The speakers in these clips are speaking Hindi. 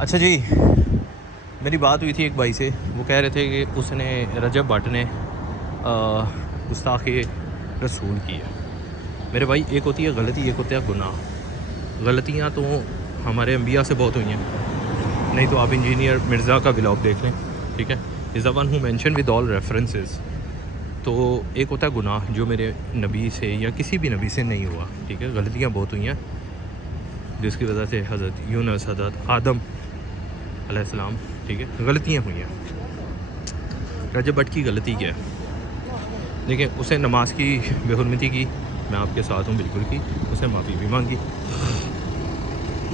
अच्छा जी, मेरी बात हुई थी एक भाई से, वो कह रहे थे कि उसने रजब भट्ट ने गुस्ताखी रसूल की है। मेरे भाई, एक होती है गलती, एक होता है गुनाह। गलतियाँ तो हमारे अम्बिया से बहुत हुई हैं, नहीं तो आप इंजीनियर मिर्ज़ा का व्लॉग देख लें, ठीक है। Is the one who mention with all references. तो एक होता है गुनाह जो मेरे नबी से या किसी भी नबी से नहीं हुआ, ठीक है। गलतियाँ बहुत हुई हैं जिसकी वजह से हज़रत यूनुस, हज़रत आदम अलैहिस्सलाम, ठीक है, गलतियाँ हुई हैं। रजब भट्ट की गलती क्या है? देखिए, उसे नमाज की बेहुरमती की, मैं आपके साथ हूँ बिल्कुल की। उसे माफ़ी भी मांगी,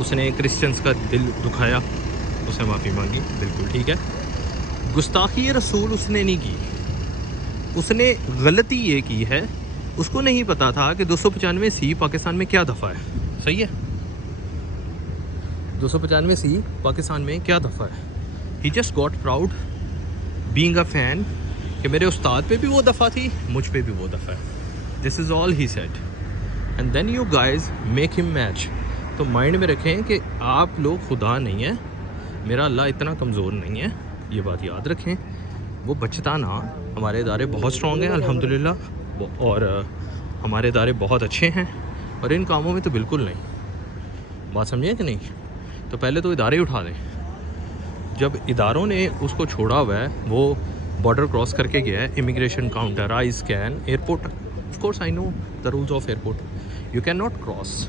उसने क्रिश्चियंस का दिल दुखाया, उसे माफ़ी मांगी, बिल्कुल ठीक है। गुस्ताखी रसूल उसने नहीं की, उसने गलती ये की है, उसको नहीं पता था कि 295C पाकिस्तान में क्या दफ़ा है। सही है, 295C पाकिस्तान में क्या दफ़ा है। He just got proud being a fan कि मेरे उस्ताद पे भी वो दफ़ा थी, मुझ पे भी वो दफ़ा है। This is all he said, and then you guys make him match. तो माइंड में रखें कि आप लोग खुदा नहीं है, मेरा अल्लाह इतना कमज़ोर नहीं है, ये बात याद रखें। वो बचता ना, हमारे इदारे बहुत स्ट्रॉन्ग हैं अल्हम्दुलिल्लाह, और हमारे इदारे बहुत अच्छे हैं, और इन कामों में तो बिल्कुल नहीं। बात समझे कि नहीं? तो पहले तो इदारे उठा दें। जब इदारों ने उसको छोड़ा हुआ है, वो बॉर्डर क्रॉस करके गया है, immigration counter, I scan, airport, of course I know the rules of airport, you can not cross.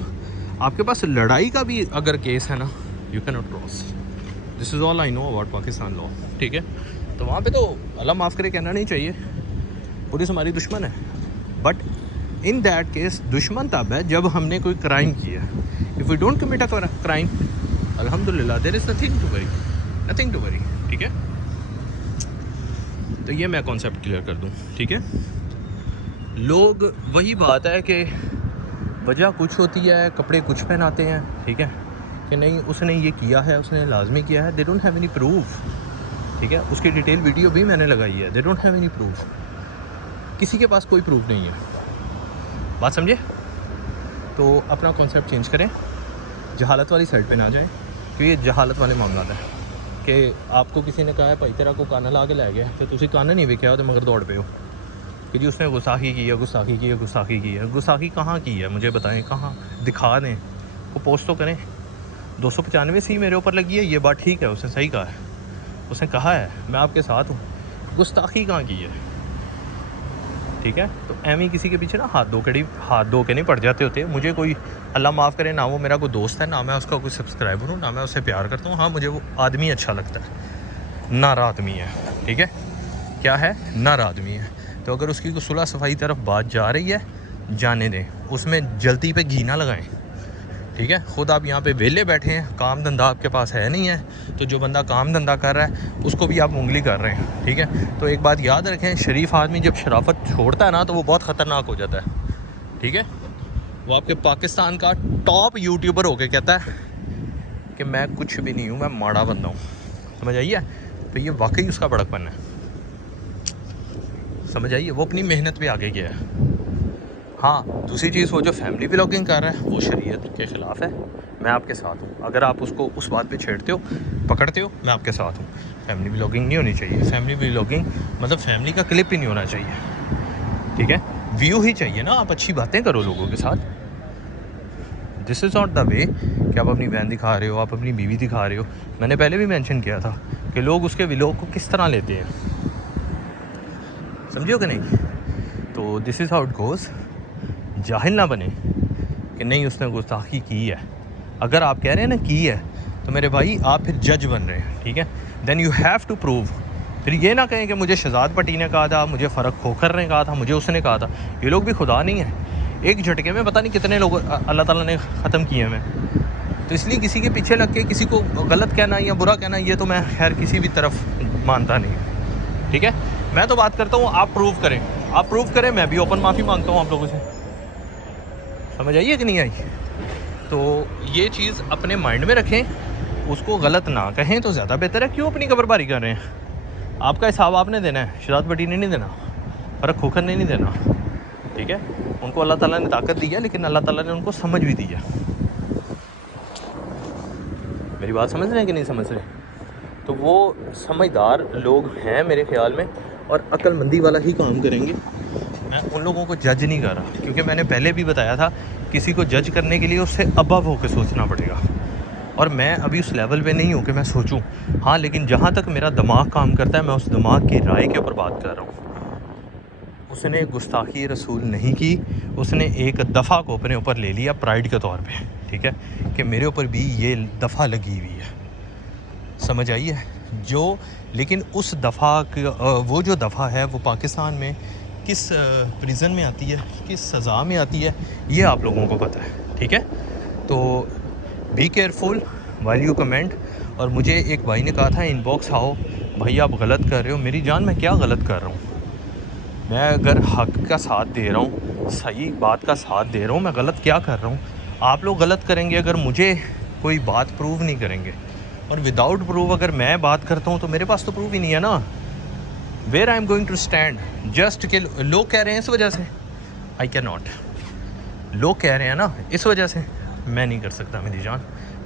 आपके पास लड़ाई का भी अगर केस है ना, you can not cross. This is all I know about Pakistan law, ठीक है। तो वहाँ पे तो अल्लाह माफ़ करे कहना नहीं चाहिए, पुलिस हमारी दुश्मन है, बट इन दैट केस दुश्मन तब है जब हमने कोई क्राइम किया। If we don't commit a crime, अल्हम्दुलिल्लाह there is nothing to worry, nothing to worry, ठीक है। तो ये मैं कॉन्सेप्ट क्लियर कर दूँ, ठीक है। लोग, वही बात है कि वजह कुछ होती है, कपड़े कुछ पहनाते हैं, ठीक है, कि नहीं उसने ये किया है, उसने लाजमी किया है, they don't have any proof, ठीक है। उसकी डिटेल वीडियो भी मैंने लगाई है, they don't have any proof, किसी के पास कोई प्रूफ नहीं है। बात समझे? तो अपना कॉन्सेप्ट चेंज करें, जहालत वाली साइड पे ना जाएं, क्योंकि ये जहालत वाले मामला है कि आपको किसी ने कहा है भाई तेरा को काना ला के लै गया, तो तुसी काना नहीं वेख्या तो मगर दौड़ पे हो कि जी उसने गुस्ताखी की है, गुस्ताखी की है, गुस्ताखी की है। गुस्ताखी कहाँ की है, मुझे बताएं, कहाँ दिखा दें, वो पोस्ट तो करें। 295C मेरे ऊपर लगी है, ये बात ठीक है, उसने सही कहा है, उसने कहा है मैं आपके साथ हूँ, गुस्ताखी कहाँ की है, ठीक है। तो एम किसी के पीछे ना हाथ धो के नहीं पड़ जाते होते। मुझे कोई, अल्लाह माफ़ करे, ना वो मेरा कोई दोस्त है, ना मैं उसका कोई सब्सक्राइबर हूँ, ना मैं उससे प्यार करता हूँ। हाँ, मुझे वो आदमी अच्छा लगता है, नारा आदमी है, ठीक है। क्या है? नारा आदमी है। तो अगर उसकी सुलह सफाई तरफ बात जा रही है, जाने दें, उसमें जल्दी पे घी ना लगाएं, ठीक है। ख़ुद आप यहाँ पे वेले बैठे हैं, काम धंधा आपके पास है नहीं है, तो जो बंदा काम धंधा कर रहा है उसको भी आप उंगली कर रहे हैं, ठीक है। तो एक बात याद रखें, शरीफ आदमी जब शराफत छोड़ता है ना, तो वो बहुत ख़तरनाक हो जाता है, ठीक है। वो आपके पाकिस्तान का टॉप यूट्यूबर होके कहता है कि मैं कुछ भी नहीं हूँ, मैं माड़ा बंदा हूँ, समझ आइए। तो ये वाकई उसका बड़कपन है, समझ आइए, वो अपनी मेहनत पे आगे गया है। हाँ, दूसरी चीज़, वो जो फैमिली व्लॉगिंग कर रहा है वो शरीयत के ख़िलाफ़ है, मैं आपके साथ हूँ। अगर आप उसको उस बात पे छेड़ते हो, पकड़ते हो, मैं आपके साथ हूँ। फैमिली व्लॉगिंग नहीं होनी चाहिए। फैमिली व्लॉगिंग मतलब फैमिली का क्लिप ही नहीं होना चाहिए, ठीक है। व्यू ही चाहिए ना, आप अच्छी बातें करो लोगों के साथ। This is not the way कि आप अपनी बहन दिखा रहे हो, आप अपनी बीवी दिखा रहे हो। मैंने पहले भी मेंशन किया था कि लोग उसके व्लॉग को किस तरह लेते हैं, समझियो कि नहीं। तो this is how it goes. जाहिल ना बने कि नहीं उसने गुस्ताखी की है। अगर आप कह रहे हैं ना की है, तो मेरे भाई आप फिर जज बन रहे हैं, ठीक है। Then you have to prove. फिर ये ना कहें कि मुझे शहजाद पट्टी ने कहा था, मुझे फ़र्क खोखर ने कहा था, मुझे उसने कहा था। ये लोग भी खुदा नहीं है, एक झटके में पता नहीं कितने लोग अल्लाह ताला ने ख़त्म किए हैं। तो इसलिए किसी के पीछे लग के किसी को गलत कहना या बुरा कहना, ये तो मैं खैर किसी भी तरफ मानता नहीं, ठीक है। मैं तो बात करता हूँ, आप प्रूव करें, आप प्रूव करें, मैं भी ओपन माफ़ी मांगता हूँ आप लोगों से। समझ आइए कि नहीं आई? तो ये चीज़ अपने माइंड में रखें, उसको गलत ना कहें तो ज़्यादा बेहतर है। क्यों अपनी कब्रबारी कर रहे हैं? आपका हिसाब आपने देना है, शहजाद भट्टी ने नहीं देना, फ़र्क खोखर ने नहीं देना, ठीक है। उनको अल्लाह ताला ने ताकत दी है, लेकिन अल्लाह ताला ने उनको समझ भी दी है। मेरी बात समझ रहे हैं कि नहीं समझ रहे? तो वो समझदार लोग हैं मेरे ख्याल में और अक्लमंदी वाला ही काम करेंगे। मैं उन लोगों को जज नहीं कर रहा, क्योंकि मैंने पहले भी बताया था किसी को जज करने के लिए उससे अबव होकर सोचना पड़ेगा, और मैं अभी उस लेवल पे नहीं हूँ कि मैं सोचूं। हाँ, लेकिन जहाँ तक मेरा दिमाग काम करता है मैं उस दिमाग की राय के ऊपर बात कर रहा हूँ। उसने गुस्ताखी रसूल नहीं की, उसने एक दफ़ा को अपने ऊपर ले लिया प्राइड के तौर पे, ठीक है, कि मेरे ऊपर भी ये दफ़ा लगी हुई है। समझ आई है जो? लेकिन उस दफ़ा वो जो दफ़ा है वो पाकिस्तान में किस प्रिजन में आती है, किस सज़ा में आती है, ये आप लोगों को पता है, ठीक है? तो be careful while you comment. और मुझे एक भाई ने कहा था इनबॉक्स आओ भाई आप गलत कर रहे हो। मेरी जान, मैं क्या गलत कर रहा हूँ? मैं अगर हक का साथ दे रहा हूँ, सही बात का साथ दे रहा हूँ, मैं गलत क्या कर रहा हूँ? आप लोग गलत करेंगे अगर मुझे कोई बात प्रूव नहीं करेंगे, और विदाउट प्रूव अगर मैं बात करता हूँ तो मेरे पास तो प्रूव ही नहीं है ना। Where I am going to stand? Just के लोग कह रहे हैं इस वजह से आई कैन नॉट, लोग कह रहे हैं ना इस वजह से मैं नहीं कर सकता मेरी जान,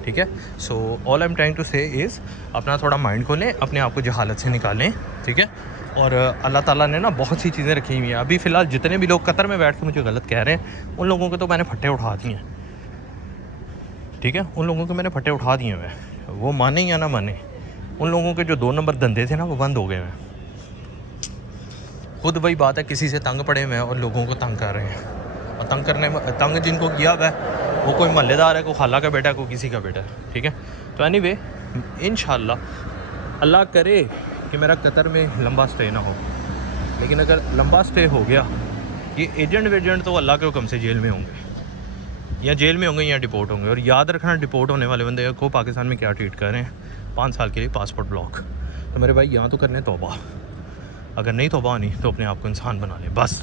ठीक है? So all I am trying to say is अपना थोड़ा माइंड खोलें, अपने आप को जहालत से निकालें, ठीक है? और अल्लाह ताला ने ना बहुत सी चीज़ें रखी हुई हैं। अभी फ़िलहाल जितने भी लोग कतर में बैठ के मुझे गलत कह रहे हैं उन लोगों के तो मैंने फट्टे उठा दिए हैं, ठीक है? उन लोगों के मैंने फट्टे उठा दिए हैं, वो माने या ना माने। उन लोगों के जो 2 नंबर धंधे थे ना वो बंद हो गए हैं। खुद वही बात है, किसी से तंग पड़े हुए हैं और लोगों को तंग कर रहे हैं, और तंग करने में तंग जिनको किया हुआ है वो कोई महल्लेदार है, कोई खाला का बेटा है, कोई किसी का बेटा है, ठीक है? तो एनीवे इंशाल्लाह अल्लाह करे कि मेरा कतर में लंबा स्टे ना हो, लेकिन अगर लंबा स्टे हो गया, ये एजेंट वेजेंट तो अल्लाह के हुक्म से जेल में होंगे, या जेल में होंगे या डिपोर्ट होंगे। और याद रखना, डिपोर्ट होने वाले बंदे को पाकिस्तान में क्या ट्रीट कर रहे हैं, 5 साल के लिए पासपोर्ट ब्लॉक। तो मेरे भाई यहाँ तो करने तौबा, अगर नहीं तौबा नहीं तो अपने आप को इंसान बना ले बस।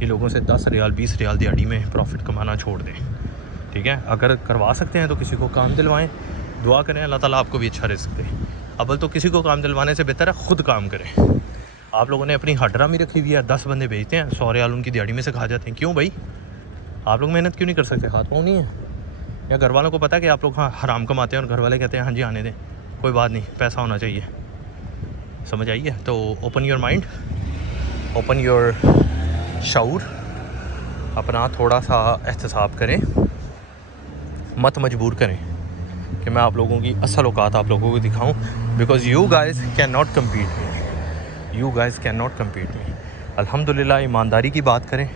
ये लोगों से 10 रियाल 20 रियाल दिहाड़ी में प्रॉफिट कमाना छोड़ दें, ठीक है? अगर करवा सकते हैं तो किसी को काम दिलवाएं, दुआ करें अल्लाह ताला आपको भी अच्छा रिज़्क दे। अव्वल तो किसी को काम दिलवाने से बेहतर है खुद काम करें। आप लोगों ने अपनी हड्रामी रखी हुई है, 10 बंदे भेजते हैं, 100 रियाल उनकी दिहाड़ी में से खा जाते हैं। क्यों भाई? आप लोग मेहनत क्यों नहीं कर सकते? हाथ पाँव नहीं है? या घर वालों को पता है कि आप लोग हाँ हराम कमाते हैं और घर वाले कहते हैं हाँ जी आने दें, कोई बात नहीं, पैसा होना चाहिए। समझ आई है? तो open your mind, open your शऊर, अपना थोड़ा सा एहतसाब करें, मत मजबूर करें कि मैं आप लोगों की असल औकात आप लोगों को दिखाऊं, because you guys can not compete me, you guys can not compete me. अल्हम्दुलिल्लाह ईमानदारी की बात करें,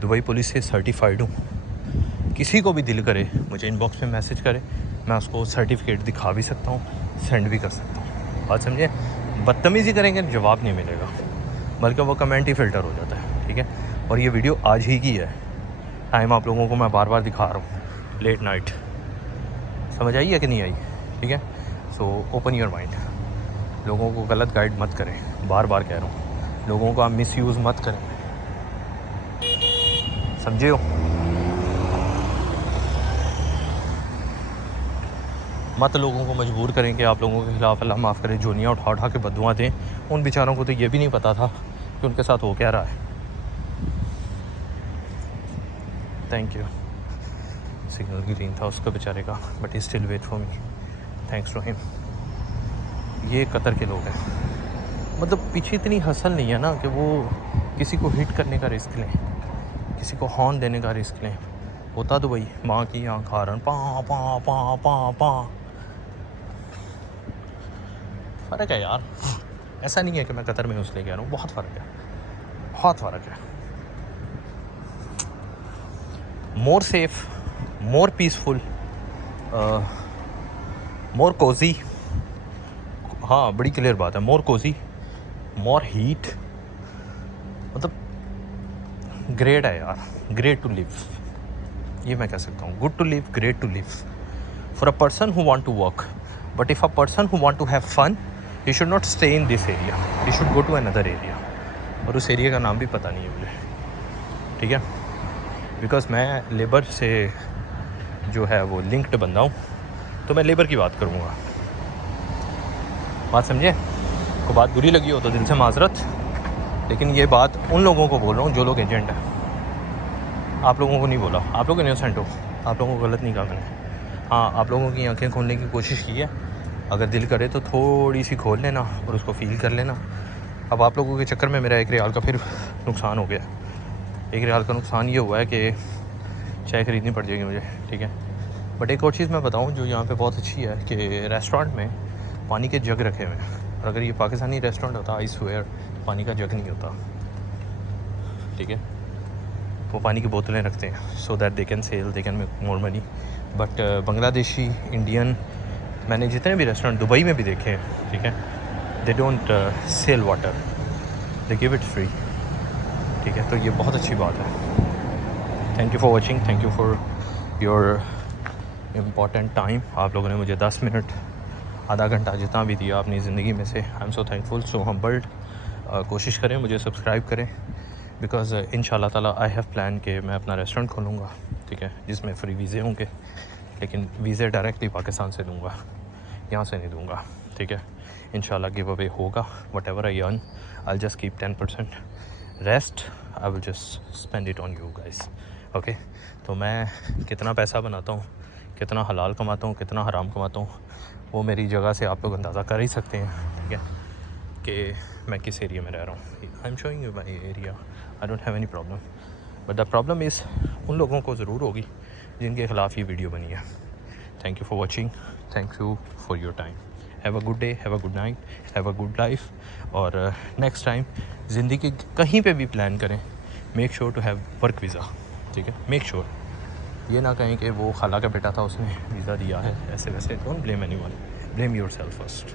दुबई पुलिस से सर्टिफाइड हूँ। किसी को भी दिल करे मुझे इनबॉक्स में मैसेज करे, मैं उसको सर्टिफिकेट दिखा भी सकता हूँ, सेंड भी कर सकता हूँ। बात समझे? बदतमीज़ी करेंगे जवाब नहीं मिलेगा, बल्कि वो कमेंट ही फ़िल्टर हो जाता है, ठीक है? और ये वीडियो आज ही की है, टाइम आप लोगों को मैं बार बार दिखा रहा हूँ, लेट नाइट। समझ आई है कि नहीं आई? ठीक है? सो ओपन योर माइंड, लोगों को गलत गाइड मत करें, बार बार कह रहा हूँ, लोगों का मिसयूज़ मत करें, समझे हो? मत लोगों को मजबूर करें कि आप लोगों के ख़िलाफ़ अल्लाह माफ़ करे जोनियाँ उठा उठा के बददुआ दें। उन बेचारों को तो ये भी नहीं पता था कि उनके साथ हो क्या रहा है। Thank you. सिग्नल ग्रीन था उसका बेचारे का, but he still wait for me, thanks to him. ये कतर के लोग हैं, मतलब पीछे इतनी हसल नहीं है ना कि वो किसी को हिट करने का रिस्क लें, किसी को हॉर्न देने का रिस्क लें। होता तो भाई माँ की आँख हारन पा पा पा पा पा। फ़र्क है यार, ऐसा नहीं है कि मैं कतर में उसलिए कह रहा हूँ, बहुत फ़र्क है, बहुत फ़र्क है। मोर सेफ, मोर पीसफुल, मोर कोजी, हाँ बड़ी क्लियर बात है, मोर कोजी, मोर हीट, मतलब ग्रेट है यार, ग्रेट टू लिव, ये मैं कह सकता हूँ। Good to live, great to live for a person who want to work, but if a person who want to have fun he should not stay in this area, he should go to another area. और उस एरिया का नाम भी पता नहीं है मुझे, ठीक है? बिकॉज़ मैं लेबर से जो है वो लिंक्ड बंदा हूँ, तो मैं लेबर की बात करूँगा। बात समझे? को बात बुरी लगी हो तो दिल से माजरत, लेकिन ये बात उन लोगों को बोल रहा हूँ जो लोग एजेंट हैं। आप लोगों को नहीं बोला, आप लोग इनोसेंट हो, आप लोगों को गलत नहीं कहा मैंने। हाँ, आप लोगों की आंखें खोलने की कोशिश की है, अगर दिल करे तो थोड़ी सी खोल लेना और उसको फ़ील कर लेना। अब आप लोगों के चक्कर में मेरा 1 रियाल का फिर नुकसान हो गया। 1 रियाल का नुकसान ये हुआ है कि चाय ख़रीदनी पड़ जाएगी मुझे, ठीक है। बट एक और चीज़ मैं बताऊं जो यहाँ पे बहुत अच्छी है कि रेस्टोरेंट में पानी के जग रखे हुए हैं, और अगर ये पाकिस्तानी रेस्टोरेंट होता आई स्वेयर पानी का जग नहीं होता, ठीक है। वो पानी की बोतलें रखते हैं so that they can sell, they can make more money. But Bangladeshi, Indian, मैंने जितने भी रेस्टोरेंट दुबई में भी देखे हैं, ठीक है, they don't sell water, they give it free, ठीक है। तो ये बहुत अच्छी बात है। Thank you for watching, thank you for your important time. आप लोगों ने मुझे 10 मिनट, आधा घंटा, जितना भी दिया अपनी ज़िंदगी में से, I am so thankful, so humbled. कोशिश करें मुझे सब्सक्राइब करें, बिकॉज़ इंशाल्लाह ताला आई हैव प्लान कि मैं अपना रेस्टोरेंट खोलूँगा, ठीक है, जिसमें फ्री वीज़े होंगे, लेकिन वीज़े डायरेक्टली पाकिस्तान से दूँगा, यहाँ से नहीं दूँगा, ठीक है। इंशाल्लाह गिव अवे होगा, what ever I earn I just keep 10%, rest I will just spend it on you guys, okay. तो मैं कितना पैसा बनाता हूँ, कितना हलाल कमाता हूँ, कितना हराम कमाता हूँ, वो मेरी जगह से आप लोग अंदाज़ा कर ही सकते हैं, ठीक है, कि मैं किस एरिया में रह रहा हूँ। I am showing you my area, I don't have any problem, but the problem is उन लोगों को ज़रूर होगी जिनके ख़िलाफ़ ये वीडियो बनी है। Thank you for watching, thank you for your time, have a good day, have a good night, have a good life. और नेक्स्ट टाइम ज़िंदगी कहीं पे भी प्लान करें, make sure to have work visa, ठीक है, मेक श्योर। ये ना कहें कि वो खाला का बेटा था उसने वीज़ा दिया है, ऐसे वैसे। Don't blame anyone, blame yourself first.